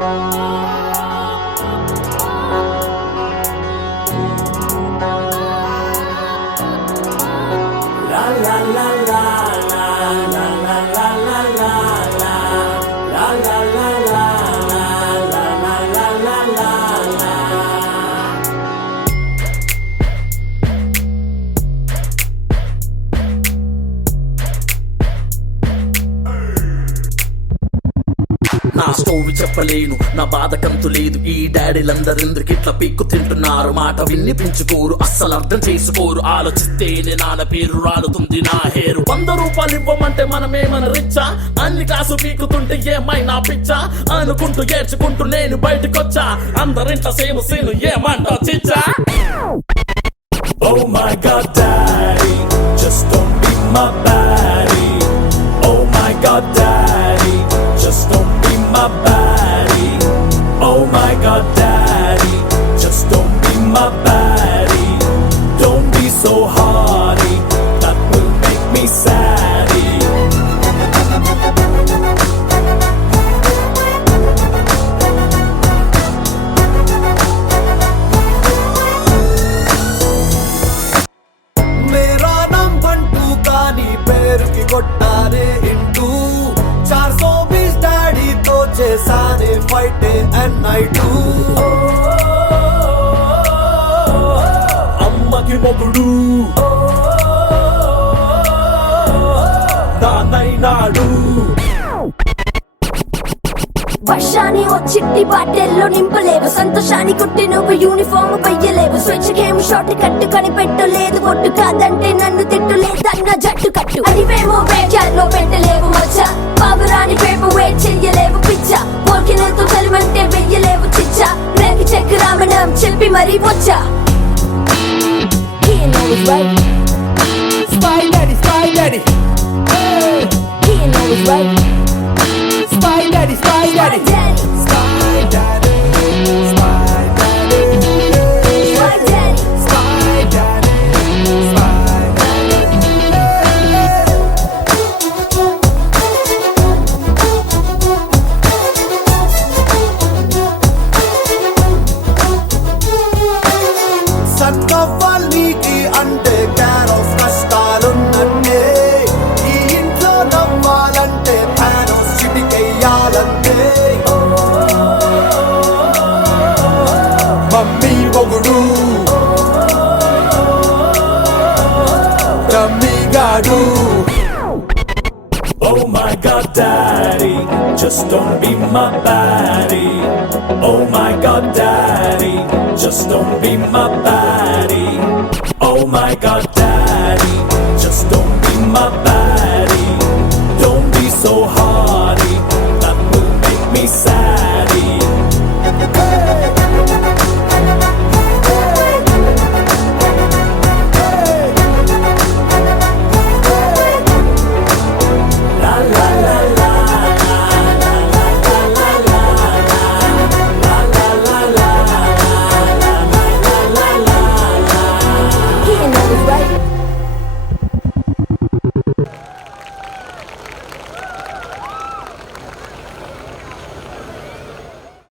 నా స్టోరీ చెప్పలేను, నా బాధ కంతు లేదు. ఈ డాడీలందరెందుకు ఇట్లా పీక్కు తింటున్నారు? మాట విన్ని పెంచుకోరు, అస్సలు అర్థం చేసుకోరు. ఆలోచిస్తేనే నాన్న పేరు రాలుతుంది నా హేరు. 100 రూపాయలు ఇవ్వమంటే మనమేమన రిచ్చా? అన్ని కాసు పీకుతుంటే ఏమైనా పిచ్చా? అనుకుంటూ ఏడ్చుకుంటూ నేను బయటకొచ్చా. అందరింట సేమ్ సీను ఏమంటా చిచ్చా? Oh my God, Daddy, just don't be my baddie. Oh my God, Daddy, just don't be my baddie. Oh my God, Daddy, just don't be my baddie. Don't be so hardy, that will make me saddy. मेरा नाम बंटू कानी पैर की कोट्टारे इंटू 420 डैडी तो చేసానే fight and night. అమ్మకి మొగుడు నాన్నైనాడు. వర్షాన్ని ఓ చిట్టి బాటెల్లో నింపలేవు, సంతోషాన్ని కుట్టి నువ్వు యూనిఫామ్ వెయ్యలేవు. స్వేచ్ఛకేమో షార్ట్ కట్టు కనిపెట్టలేదు, ఒట్టు కాదంటే నన్ను తిట్టులేదన్న జట్టు కట్టు. అదివేమో వేచాల్లో పెట్టలేవు మచ్చ, బాబురాని పేపు వేట్ చెయ్యలేవు పిచ్చ. పోల్కినతో కలిమంటే వెయ్యలేవు చిచ్చ, రేపు చెక్ రామణం చెప్పి మరీ వచ్చా. He knows right, Spy Daddy, Spy Daddy, he knows right, Spy Daddy, Spy Daddy, daddy, Spy Daddy, Spy Daddy, my daddy. Spy Daddy, Spy సన్నవ్వాల్నికి అంటే క్యాన్ ఆఫ్ కష్టాలున్నట్టే. ఈ ఇంట్లో నవ్వాలంటే థానోస్ చిటికెయ్యాలంటే. మమ్మీ మొగుడు రమ్మిగాడు. Oh my God, Daddy, just don't be my baddie. Oh my God, Daddy, just don't be my baddie. Oh my God, Daddy, just don't be my baddie.